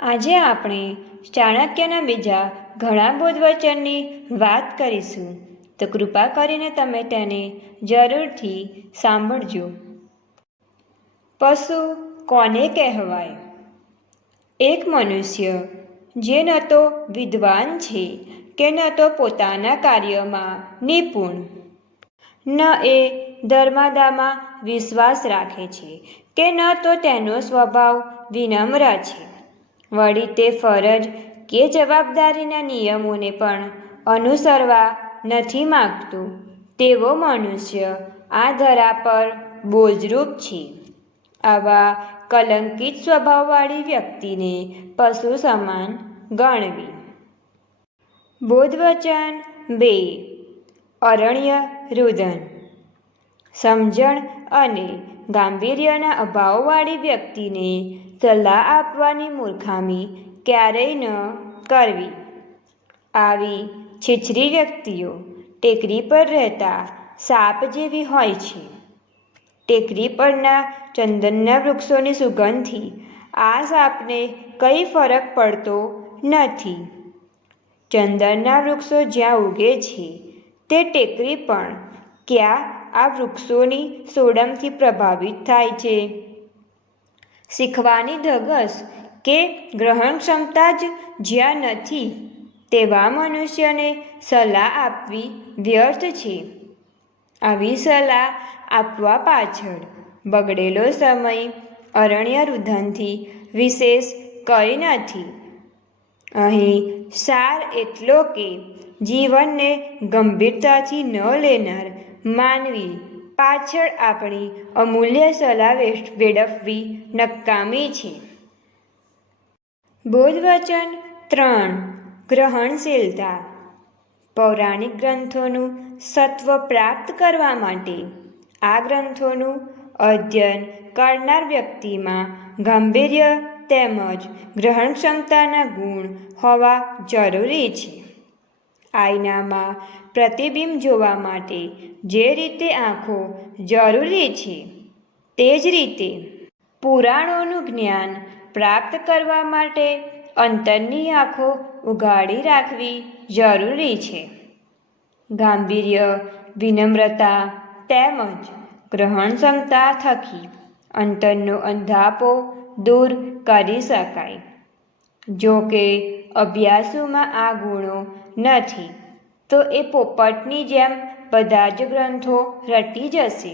આજે આપણે ચાણક્યના બીજા ઘણા બોધવચનની વાત કરીશું. તો કૃપા કરીને તમે તેને જરૂરથી સાંભળજો. પશુ કોને કહેવાય? એક મનુષ્ય જે ન તો વિદ્વાન છે કે ન તો પોતાના કાર્યમાં નિપુણ. ન એ ધર્માદામાં વિશ્વાસ રાખે છે કે ન તો તેનો સ્વભાવ વિનમ્ર છે. વળી તે ફરજ કે જવાબદારીના નિયમોને પણ અનુસરવા નથી માગતું. તેવો મનુષ્ય આ ધરા પર બોજરૂપ છે. આવા કલંકિત સ્વભાવવાળી વ્યક્તિને પશુ સમાન ગણવી. બોધવચન બે. અરણ્ય રુદન. સમજણ અને ગાંભીર્યના અભાવવાળી વ્યક્તિને સલાહ આપવાની મૂર્ખામી ક્યારેય ન કરવી. આવી છીછરી વ્યક્તિઓ ટેકરી પર રહેતા સાપ જેવી હોય છે. ટેકરી પરના ચંદનના વૃક્ષોની સુગંધથી આ સાપને કંઈ ફરક પડતો નથી. ચંદનના વૃક્ષો જ્યાં ઉગે છે, તે ટેકરી પણ ક્યાં આ વૃક્ષોની સોડમથી પ્રભાવિત થાય છે? શીખવાની ધગસ કે ગ્રહણ ક્ષમતા જ જ્યાં નથી તેવા મનુષ્યને સલાહ આપવી વ્યર્થ છે. આવી સલાહ આપવા પાછળ બગડેલો સમય અરણ્ય રુધનથી વિશેષ કંઈ નથી. અહીં સાર એટલો કે જીવનને ગંભીરતાથી ન લેનાર માનવી પાછળ આપણી અમૂલ્ય સલાહ વેડફવી નકામી છે. બોધવચન ત્રણ. ગ્રહણશીલતા. પૌરાણિક ગ્રંથોનું સત્વ પ્રાપ્ત કરવા માટે આ ગ્રંથોનું અધ્યયન કરનાર વ્યક્તિમાં ગાંભીર્ય તેમજ ગ્રહણ ક્ષમતાના ગુણ હોવા જરૂરી છે. આયનામાં પ્રતિબિંબ જોવા માટે જે રીતે આંખો જરૂરી છે, તે જ રીતે પુરાણોનું જ્ઞાન પ્રાપ્ત કરવા માટે અંતરની આંખો ઉઘાડી રાખવી જરૂરી છે. ગાંભીર્ય, વિનમ્રતા તેમજ ગ્રહણ ક્ષમતા થકી અંતરનો અંધાપો દૂર કરી શકાય. જો કે અભ્યાસોમાં આ ગુણો નથી. તો એ પોપટની જેમ બધા જ ગ્રંથો રટી જશે,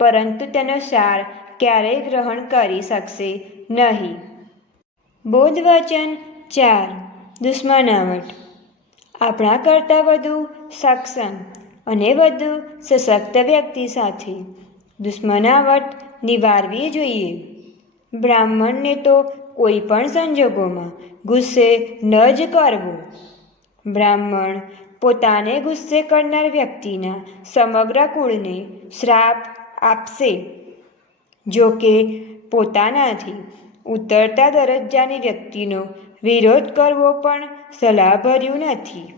પરંતુ તેનો સાર ક્યારેય ગ્રહણ કરી શકશે નહીં. બોધવચન ચાર, દુશ્મનાવટ. આપણા કરતાં વધુ સક્ષમ અને વધુ સશક્ત વ્યક્તિ સાથે દુશ્મનાવટ નિવારવી જોઈએ. બ્રાહ્મણને તો કોઈ પણ સંજોગોમાં ગુસ્સે ન જ કરવો. બ્રાહ્મણ પોતાને ગુસ્સે કરનાર વ્યક્તિના સમગ્ર કુળને શ્રાપ આપશે. જો કે પોતાનાથી ઉતરતા દરજ્જાની વ્યક્તિનો વિરોધ કરવો પણ સલાહભર્યું નથી.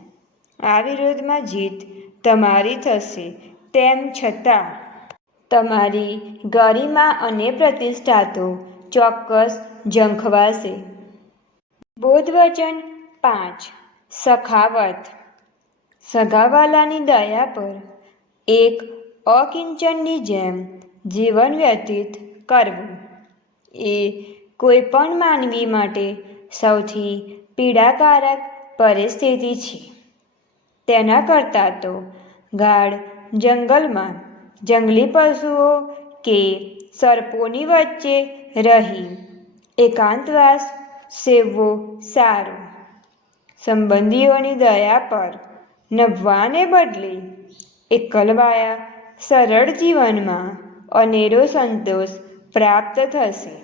આ વિરોધમાં જીત તમારી થશે તેમ છતાં તમારી ગરિમા અને પ્રતિષ્ઠા તો ચોક્કસ ઝંખવાશે. બોધવચન પાંચ. સખાવત સગાવાલાની દયા પર એક અકિંચનની જેમ જીવન વ્યતીત કરવું. એ કોઈ પણ માનવી માટે સૌથી પીડાકારક પરિસ્થિતિ છે. તેના કરતાં તો ગાઢ જંગલમાં જંગલી પશુઓ કે સર્પોની વચ્ચે રહી એકાંતવાસ સેવવો સારો. સંબંધીઓની દયા પર નભવાને બદલે એકલવાયા સરળ જીવનમાં અનેરો સંતોષ પ્રાપ્ત થશે.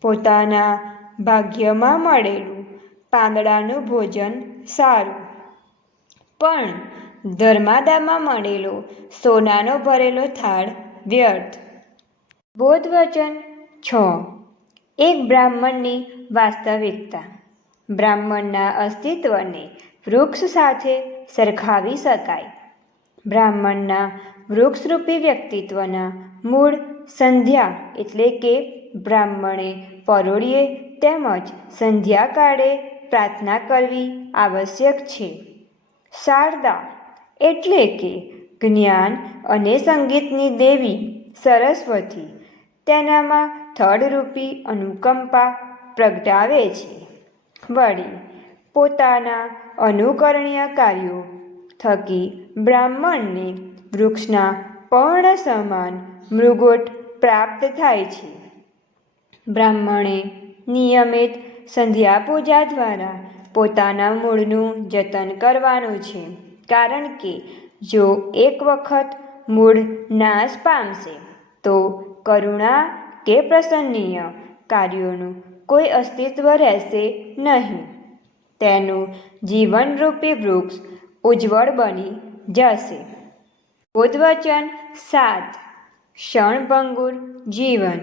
પોતાના ભાગ્યમાં મળેલું પાંદડાનું ભોજન સારું. પણ ધર્માદામાં મળેલો સોનાનો ભરેલો થાળ વ્યર્થ. બોધવચન છ. એક બ્રાહ્મણની વાસ્તવિકતા. બ્રાહ્મણના અસ્તિત્વને વૃક્ષ સાથે સરખાવી શકાય. બ્રાહ્મણના વૃક્ષરૂપી વ્યક્તિત્વના મૂળ સંધ્યા એટલે કે બ્રાહ્મણે પરોળીએ તેમજ સંધ્યાકાળે પ્રાર્થના કરવી આવશ્યક છે. શારદા એટલે કે જ્ઞાન અને સંગીતની દેવી સરસ્વતી તેનામાં થળરૂપી અનુકંપા પ્રગટાવે છે. વળી પોતાના અનુકરણીય કાર્યો. થકી બ્રાહ્મણને વૃક્ષના પર્ણ સમાન મૃગોટ પ્રાપ્ત થાય છે. બ્રાહ્મણે નિયમિત સંધ્યા પૂજા દ્વારા પોતાના મૂળનું જતન કરવાનું છે. કારણ કે જો એક વખત મૂળ નાશ પામશે, તો કરુણા કે પ્રસન્નીય કાર્યોનું કોઈ અસ્તિત્વ રહેશે નહીં. તેનું જીવનરૂપી વૃક્ષ ઉજ્જવળ બની જશે. બોધવચન સાત. ક્ષણભંગુર જીવન.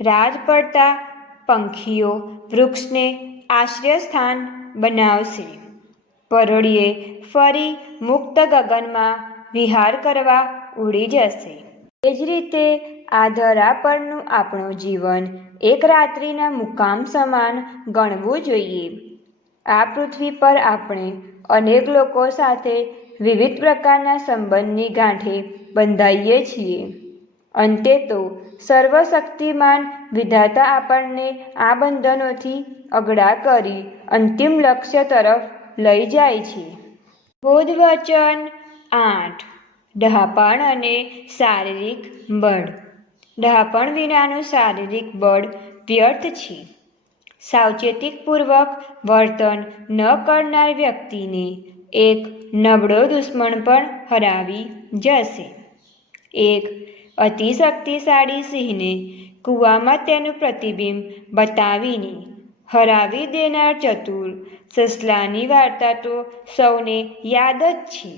રાજ પડતા પંખીઓ વૃક્ષને આશ્રયસ્થાન બનાવશે. પરોળીએ ફરી મુક્ત ગગનમાં વિહાર કરવા ઉડી જશે. એ જ રીતે આ ધરા પરનું આપણું જીવન. એક રાત્રિના મુકામ સમાન ગણવું જોઈએ. આ પૃથ્વી પર આપણે અનેક લોકો સાથે વિવિધ પ્રકારના સંબંધની ગાંઠે બંધાઈએ છીએ. અંતે તો સર્વશક્તિમાન વિધાતા આપણને આ બંધનોથી અગડા કરી અંતિમ લક્ષ્ય તરફ લઈ જાય છે. બોધવચન આઠ. ડહાપણ અને શારીરિક બળ. ડહાપણ વિનાનું શારીરિક બળ વ્યર્થ છે. સાવચેતીપૂર્વક વર્તન ન કરનાર વ્યક્તિને એક નબળો દુશ્મન પણ હરાવી જશે. એક અતિશક્તિશાળી સિંહને કૂવામાં તેનું પ્રતિબિંબ બતાવીને હરાવી દેનાર ચતુર સસલાની વાર્તા તો સૌને યાદ જ છે.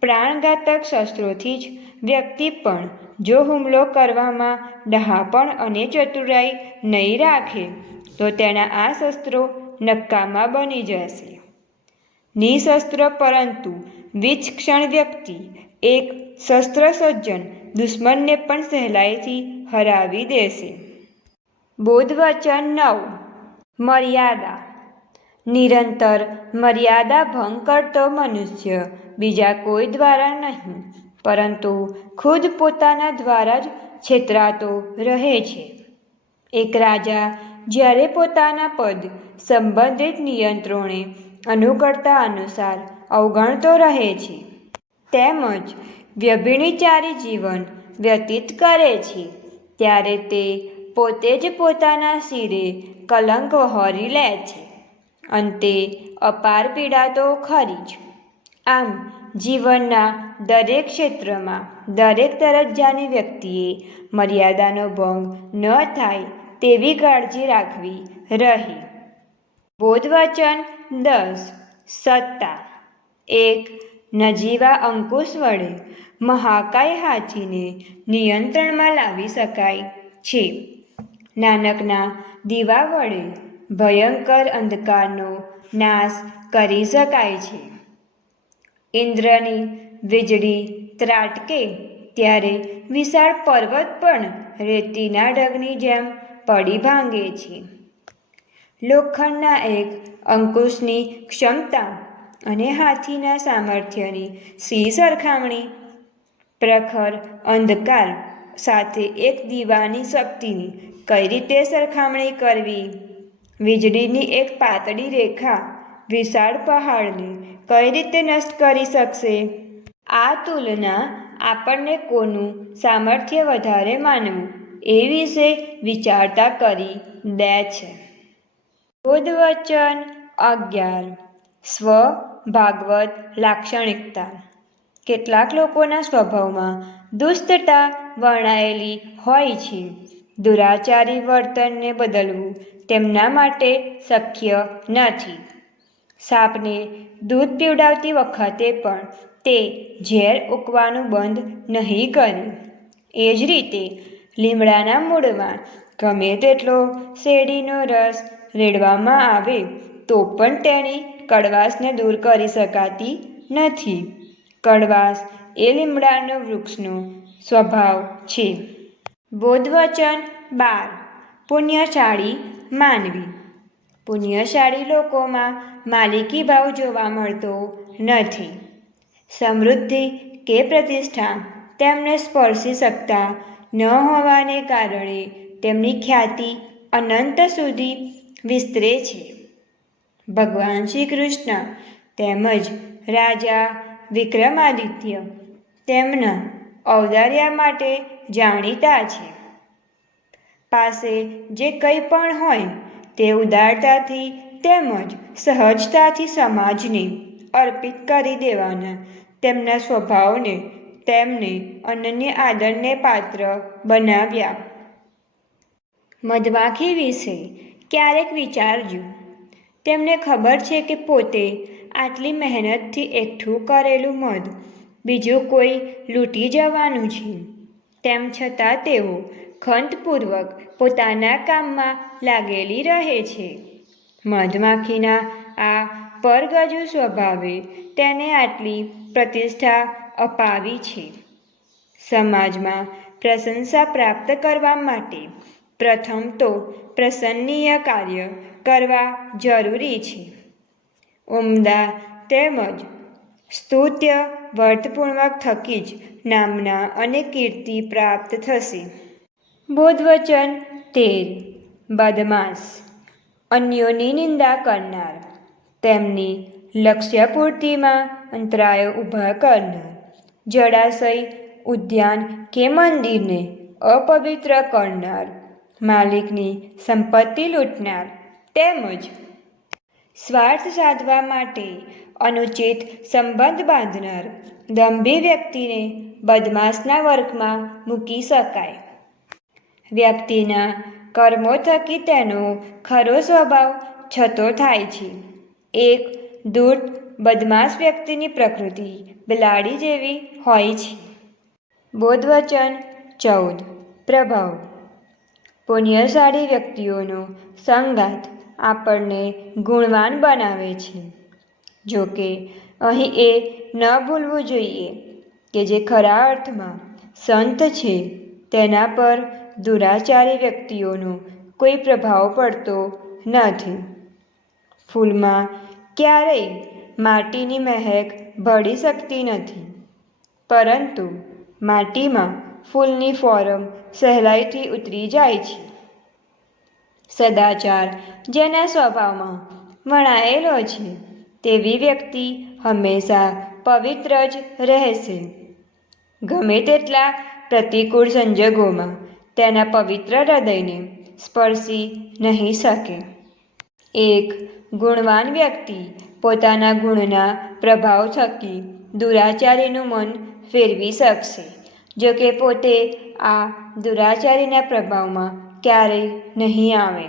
પ્રાણઘાતક શસ્ત્રોથી જ વ્યક્તિ પણ જો હુમલો કરવામાં ડહાપણ અને ચતુરાઈ નહીં રાખે, તો તેના આ શસ્ત્રો નક્કામાં બની જશે. નિશસ્ત્ર પરંતુ વિચક્ષણ વ્યક્તિ એક શસ્ત્ર સજ્જન દુશ્મનને પણ સહેલાઈથી હરાવી દેશે. બોધવચન નવ. મર્યાદા નિરંતર, મર્યાદા ભંગ કરતો મનુષ્ય બીજા કોઈ દ્વારા નહીં, પરંતુ ખુદ પોતાના દ્વારા જ છેતરાતો રહે છે. એક રાજા જ્યારે પોતાના પદ સંબંધિત નિયંત્રણે અનુકળતા અનુસાર અવગણતો રહે છે, તેમજ વ્યભિણીચારી જીવન વ્યતીત કરે છે, ત્યારે તે પોતે જ પોતાના શિરે કલંક વહોરી લે છે. અંતે અપાર પીડા તો ખરી જ. આમ જીવનના દરેક ક્ષેત્રમાં દરેક દરજ્જાની વ્યક્તિએ મર્યાદાનો ભંગ ન થાય તેવી કાળજી રાખવી રહી. બોધવચન દસ, સત્તા. એક, નજીવા અંકુશ વડે મહાકાય હાથીને નિયંત્રણમાં લાવી શકાય છે. નાનકના દીવા વડે ભયંકર અંધકારનો નાશ કરી શકાય છે. ઇન્દ્રની વીજળી ત્રાટકે ત્યારે વિશાળ પર્વત પણ રેતીના ઢગની જેમ પડી ભાંગે છે. લોખંડના એક અંકુશની ક્ષમતા અને હાથીના સામર્થ્યની સી સરખામણી, પ્રખર અંધકાર સાથે એક દીવાની શક્તિની કઈ રીતે સરખામણી કરવી? વીજળીની એક પાતળી રેખા વિશાળ પહાડને કઈ રીતે નષ્ટ કરી શકશે? આ તુલના આપણને કોનું સામર્થ્ય વધારે માનવું એ વિશે વિચારતા કરી દે છે. બોધવચન અગિયાર. સ્વ ભાગવત લાક્ષણિકતા. કેટલાક લોકોના સ્વભાવમાં દુષ્ટતા વર્ણાયેલી હોય છે. દુરાચારી વર્તનને બદલવું તેમના માટે શક્ય નથી. સાપને દૂધ પીવડાવતી વખતે પણ તે ઝેર ઉકવાનું બંધ નહીં કરે. એ જ રીતે લીમડાના મૂળમાં ગમે તેટલો શેરડીનો રસ રેડવામાં આવે તો પણ તેની કડવાશને દૂર કરી શકાતી નથી. કડવાશ એ લીમડાનો વૃક્ષનો સ્વભાવ છે. બોધવચન બાર. પુણ્યશાળી માનવી. પુણ્યશાળી લોકોમાં માલિકી ભાવ જોવા મળતો નથી. સમૃદ્ધિ કે પ્રતિષ્ઠા તેમને સ્પર્શી શકતા ન હોવાને કારણે તેમની ખ્યાતિ અનંત સુધી વિસ્તરે છે. ભગવાન શ્રી કૃષ્ણ તેમજ રાજા વિક્રમાદિત્ય તેમના ઔદાર્ય માટે જાણીતા છે. પાસે જે કંઈ પણ હોય તે ઉદારતાથી તેમજ સહજતાથી સમાજને અર્પિત કરી દેવાના. તેમના સ્વભાવને તેમને અનન્ય આદરને પાત્ર બનાવ્યા. મધમાખી વિશે ક્યારેક વિચારજો. તેમને ખબર છે કે પોતે આટલી મહેનતથી એકઠું કરેલું મધ બીજું કોઈ લૂંટી જવાનું છે. તેમ છતાં તેઓ ખંતપૂર્વક પોતાના કામમાં લાગેલી રહે છે. મધમાખીના આ પરગજુ સ્વભાવે તેને આટલી પ્રતિષ્ઠા અપાવી છે. સમાજમાં પ્રશંસા પ્રાપ્ત કરવા માટે પ્રથમ તો પ્રસન્નીય કાર્ય કરવા જરૂરી છે. ઉમદા તેમજ સ્તુત્ય વર્તપૂર્વક થકી જ નામના અને કીર્તિ પ્રાપ્ત થશે. બોધવચન તેર. બદમાશ. અન્યોની નિંદા કરનાર. તેમની લક્ષ્યપૂર્તિમાં અંતરાયો ઊભા કરનાર. જળાશય, ઉદ્યાન કે મંદિરને અપવિત્ર કરનાર. માલિકની સંપત્તિ લૂંટનાર. તેમજ સ્વાર્થ સાધવા માટે અનુચિત સંબંધ બાંધનાર. દંભી વ્યક્તિને બદમાશના વર્ગમાં મૂકી શકાય. વ્યક્તિના કર્મો થકી તેનો ખરો સ્વભાવ છતો થાય છે. એક દૂર બદમાશ વ્યક્તિની પ્રકૃતિ બિલાડી જેવી હોય છે. બોધવચન ચૌદ. પ્રભાવ. પુણ્યશાળી વ્યક્તિઓનો સંગાત આપણને ગુણવાન બનાવે છે. જોકે અહીં એ ન ભૂલવું જોઈએ કે જે ખરા અર્થમાં સંત છે, તેના પર દુરાચારી વ્યક્તિઓનો કોઈ પ્રભાવ પડતો નથી. ફૂલમાં ક્યારેય માટીની મહેક ભળી શકતી નથી. પરંતુ માટીમાં ફૂલની ફોરમ સહેલાઈથી ઉતરી જાય છે. સદાચાર જેના સ્વભાવમાં વણાયેલો છે, તેવી વ્યક્તિ હંમેશા પવિત્ર જ રહેશે. ગમે તેટલા પ્રતિકૂળ સંજોગોમાં તેના પવિત્ર હૃદયને સ્પર્શી નહીં શકે. એક ગુણવાન વ્યક્તિ પોતાના ગુણના પ્રભાવ થકી દુરાચારીનું મન ફેરવી શકશે, જો કે પોતે આ દુરાચારીના પ્રભાવમાં ક્યારેય નહીં આવે.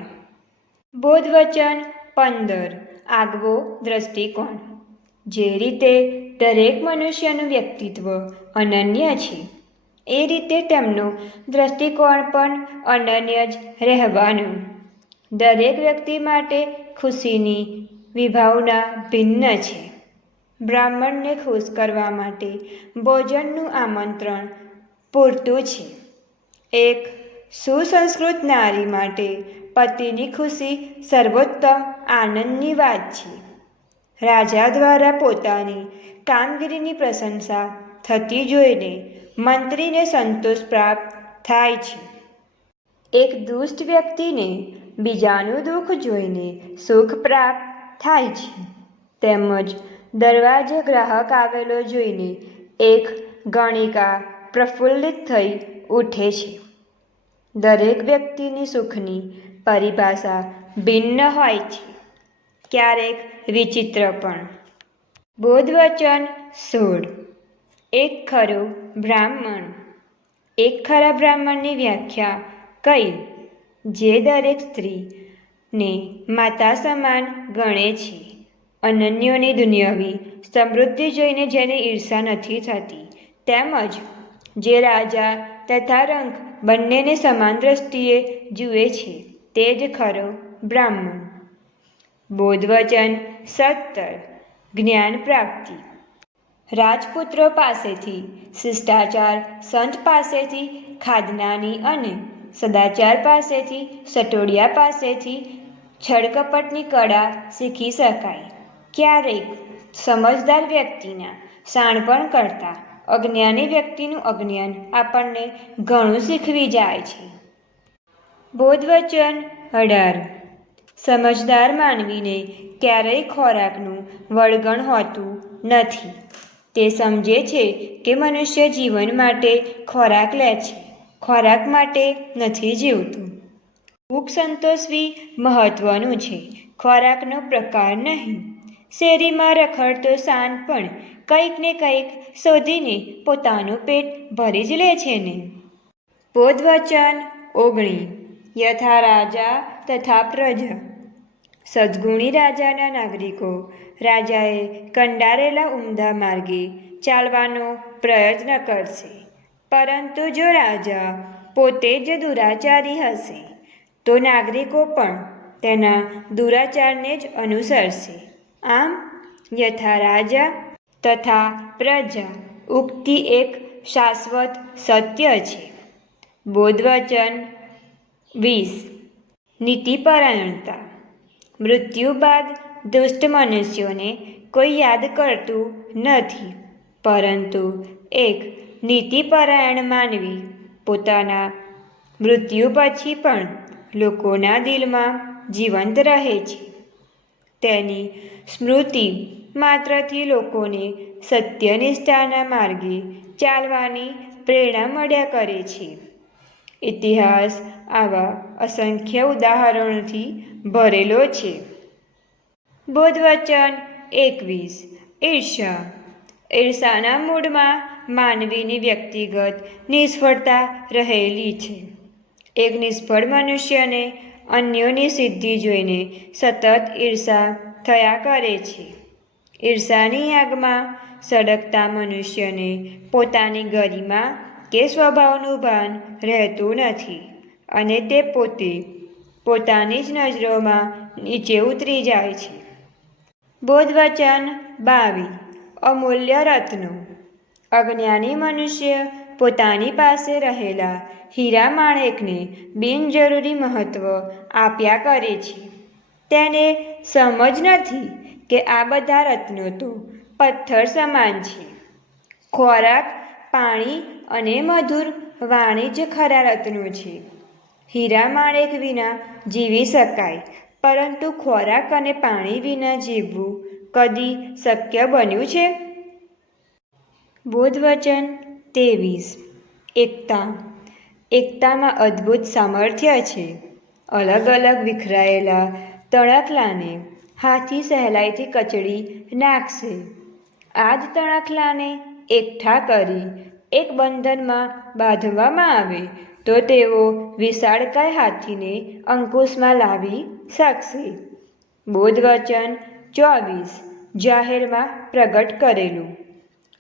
બોધવચન પંદર આગવો દ્રષ્ટિકોણ. જે રીતે દરેક મનુષ્યનું વ્યક્તિત્વ અનન્ય છે એ રીતે તેમનું દ્રષ્ટિકોણ પણ અનન્ય જ રહેવાનું. દરેક વ્યક્તિ માટે ખુશીની વિભાવના ભિન્ન છે. બ્રાહ્મણને ખુશ કરવા માટે ભોજનનું આમંત્રણ પૂરતું છે. એક સુસંસ્કૃત નારી માટે પતિની ખુશી સર્વોત્તમ આનંદની વાત છે. રાજા દ્વારા પોતાની કામગીરીની પ્રશંસા થતી જોઈને મંત્રીને સંતોષ પ્રાપ્ત થાય છે. એક દુષ્ટ વ્યક્તિને બીજાનું દુઃખ જોઈને સુખ પ્રાપ્ત થાય છે. તેમજ દરવાજે ગ્રાહક આવેલો જોઈને એક ગણિકા પ્રફુલ્લિત થઈ ઉઠે છે. દરેક વ્યક્તિની સુખની પરિભાષા ભિન્ન હોય છે. ક્યારેક વિચિત્ર પણ. બોધવચન સોળ. એક ખરો બ્રાહ્મણ. એક ખરા બ્રાહ્મણની વ્યાખ્યા કઈ? જે દરેક સ્ત્રીને માતા સમાન ગણે છે. અનન્યોની દુનિયાવી સમૃદ્ધિ જોઈને જેને ઈર્ષા નથી થતી. તેમજ જે રાજા તથા રંગ બંનેને સમાન દ્રષ્ટિએ જુએ છે તે જ ખરો બ્રાહ્મણ. બોધવચન સત્તર. જ્ઞાન પ્રાપ્તિ. રાજપુત્રો પાસેથી, શિષ્ટાચાર સંત પાસેથી, ખાદનાની અને સદાચાર પાસેથી, સટોડિયા પાસેથી છળકપટની કળા શીખી શકાય. ક્યારેક સમજદાર વ્યક્તિના શાણપણ કરતાં અજ્ઞાની વ્યક્તિનું અજ્ઞાન આપણને ઘણું શીખવી જાય છે. બોધવચન અઢાર સમજદાર માનવીને ક્યારેય ખોરાકનું વળગણ હોતું નથી. તે સમજે છે કે મનુષ્ય જીવન માટે ખોરાક લે છે. ખોરાક માટે નથી જીવતું. ભૂખ સંતોષવી મહત્વનું છે. ખોરાકનો પ્રકાર નહીં. શેરીમાં રખડતો શાન પણ કંઈક ને કંઈક શોધીને પોતાનું પેટ ભરી જ લે છે ને. બોધવચન ઓગણી યથા રાજા તથા પ્રજા. સદ્ગુણી રાજાના નાગરિકો, રાજાએ કંડારેલા ઉમદા માર્ગે ચાલવાનો પ્રયત્ન કરશે. પરંતુ જો રાજા પોતે જ દુરાચારી હશે, તો નાગરિકો પણ તેના દુરાચારને જ અનુસરશે. આમ, યથા રાજા તથા પ્રજા ઉક્તિ એક શાશ્વત સત્ય છે. બોધવચન વીસ. નીતિપરાયણતા. મૃત્યુ બાદ દુષ્ટ મનુષ્યોને કોઈ યાદ કરતું નથી. પરંતુ એક નીતિપરાયણ માનવી પોતાના મૃત્યુ પછી પણ લોકોના દિલમાં જીવંત રહે છે. તેની સ્મૃતિ માત્રથી લોકોને સત્યનિષ્ઠાના માર્ગે ચાલવાની પ્રેરણા મળ્યા કરે છે. ઇતિહાસ આવા અસંખ્ય ઉદાહરણોથી ભરેલો છે. બોધવચન એકવીસ. ઈર્ષા ઈર્ષાના મૂળમાં માનવીની વ્યક્તિગત નિષ્ફળતા રહેલી છે. એક નિષ્ફળ મનુષ્યને અન્યોની સિદ્ધિ જોઈને સતત ઈર્ષા થયા કરે છે. ઈર્ષાની આગમાં સળગતા મનુષ્યને પોતાની ગરિમા કે સ્વભાવનું ભાન રહેતું નથી અને તે પોતે પોતાની જ નજરોમાં નીચે ઉતરી જાય છે. બોધવચન બાવી, અમૂલ્ય રત્નો. અજ્ઞાની મનુષ્ય પોતાની પાસે રહેલા હીરા માણેકને બિનજરૂરી મહત્ત્વ આપ્યા કરે છે. તેને સમજ નથી કે આ બધા રત્નો તો પથ્થર સમાન છે. ખોરાક, પાણી અને મધુર વાણી જ ખરા રત્નો છે. હીરા માણેક વિના જીવી શકાય, પરંતુ ખોરાક અને પાણી વિના જીવવું કદી શક્ય બન્યું છે? બોધવચન ત્રેવીસ. એકતા. એકતામાં અદ્ભુત સામર્થ્ય છે. અલગ અલગ વિખરાયેલા તણખલાને હાથી સહેલાઈથી કચડી નાખશે. આ જ તણખલાને એકઠા કરી એક બંધનમાં બાંધવામાં આવે, તો તેઓ વિશાળકાય હાથીને અંકુશમાં લાવી શકશે બોધવચન ચોવીસ, જાહેરમાં પ્રગટ કરેલું.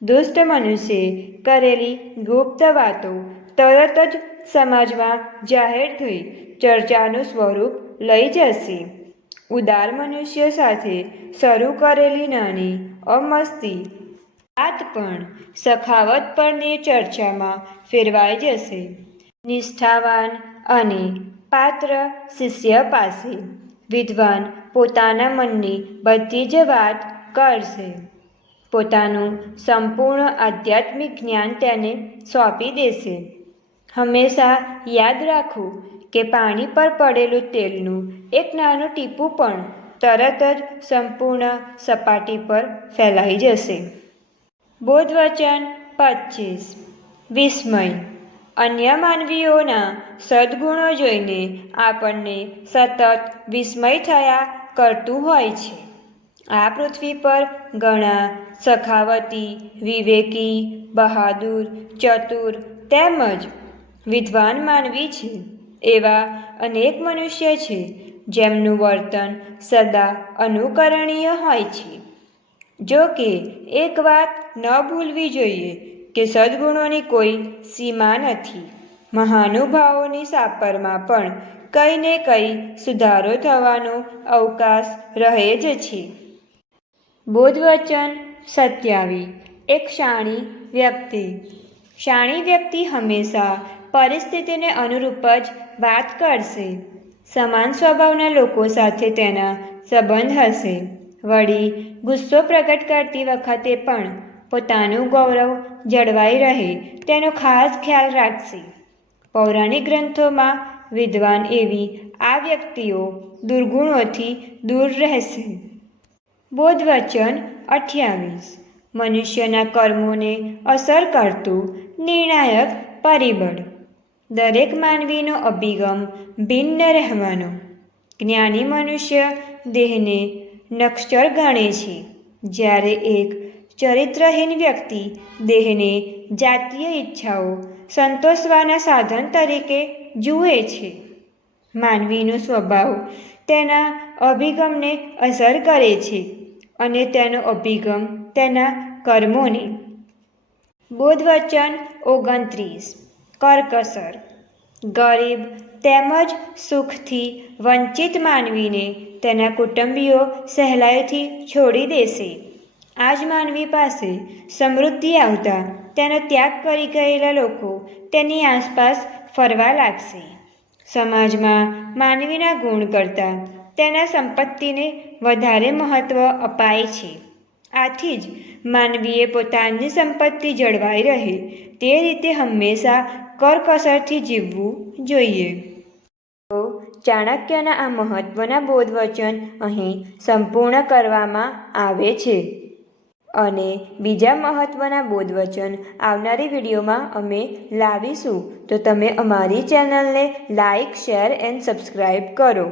દુષ્ટ મનુષ્યે કરેલી ગુપ્ત વાતો તરત જ સમાજમાં જાહેર થઈ, ચર્ચાનું સ્વરૂપ લઈ જશે. ઉદાર મનુષ્ય સાથે શરૂ કરેલી નાની અમસ્તી વાત પણ સખાવત પરની ચર્ચામાં ફેરવાઈ જશે. નિષ્ઠાવાન અને પાત્ર શિષ્ય પાસે વિદ્વાન પોતાના મનની બધી જ વાત કરશે. પોતાનું સંપૂર્ણ આધ્યાત્મિક જ્ઞાન તેને સોંપી દેશે. હંમેશા યાદ રાખવું કે પાણી પર પડેલું તેલનું એક નાનું ટીપું પણ તરત જ સંપૂર્ણ સપાટી પર ફેલાઈ જશે. બોધવચન પચીસ. વિસ્મય. અન્ય માનવીઓના સદ્ગુણો જોઈને આપણને સતત વિસ્મય થયા કરતું હોય છે. આ પૃથ્વી પર ઘણા સખાવતી, વિવેકી, બહાદુર, ચતુર તેમજ વિદ્વાન માનવી છે. એવા અનેક મનુષ્ય છે જેમનું વર્તન સદા અનુકરણીય હોય છે. જો કે, એક વાત ન ભૂલવી જોઈએ કે સદ્ગુણોની કોઈ સીમા નથી. મહાનુભાવોની સાપરમાં પણ કંઈ ને કંઈ સુધારો થવાનો અવકાશ રહે જ છે. બોધવચન સત્યાવી, એક શાણી વ્યક્તિ. શાણી વ્યક્તિ હંમેશા પરિસ્થિતિને અનુરૂપ જ વાત કરશે. સમાન સ્વભાવના લોકો સાથે તેના સંબંધ હશે. વળી ગુસ્સો પ્રગટ કરતી વખતે પણ પોતાનું ગૌરવ જળવાઈ રહે તેનો ખાસ ખ્યાલ રાખશે. પૌરાણિક ગ્રંથોમાં વિદ્વાન એવી આ વ્યક્તિઓ દુર્ગુણોથી દૂર રહેશે. બોધવચન અઠ્યાવીસ. મનુષ્યના કર્મોને અસર કરતું નિર્ણાયક પરિબળ. દરેક માનવીનો અભિગમ ભિન્ન રહેવાનો. જ્ઞાની મનુષ્ય દેહને નક્ષર ગણે છે. જ્યારે એક ચરિત્રહીન વ્યક્તિ દેહને જાતીય ઈચ્છાઓ સંતોષવાના સાધન તરીકે જુએ છે. માનવીનો સ્વભાવ તેના અભિગમને અસર કરે છે અને તેનો અભિગમ તેના કર્મોને. બોધવચન ઓગણત્રીસ. કરકસર. ગરીબ તેમજ સુખથી વંચિત માનવીને તેના કુટુંબીઓ સહેલાઈથી છોડી દેશે. આ જ માનવી પાસે સમૃદ્ધિ આવતા તેનો ત્યાગ કરી ગયેલા લોકો તેની આસપાસ ફરવા લાગશે. સમાજમાં માનવીના ગુણ કરતાં તેના સંપત્તિને વધારે મહત્ત્વ અપાય છે. આથી જ માનવીએ પોતાની સંપત્તિ જળવાઈ રહે તે રીતે હંમેશા કરકસરથી જીવવું જોઈએ. ચાણક્યના આ મહત્ત્વના બોધવચન અહીં સંપૂર્ણ કરવામાં આવે છે. અને બીજા મહત્ત્વના બોધવચન આવનારી વિડીયોમાં અમે લાવીશું. તો તમે અમારી ચેનલને લાઇક શેર, એન્ડ સબસ્ક્રાઈબ કરો.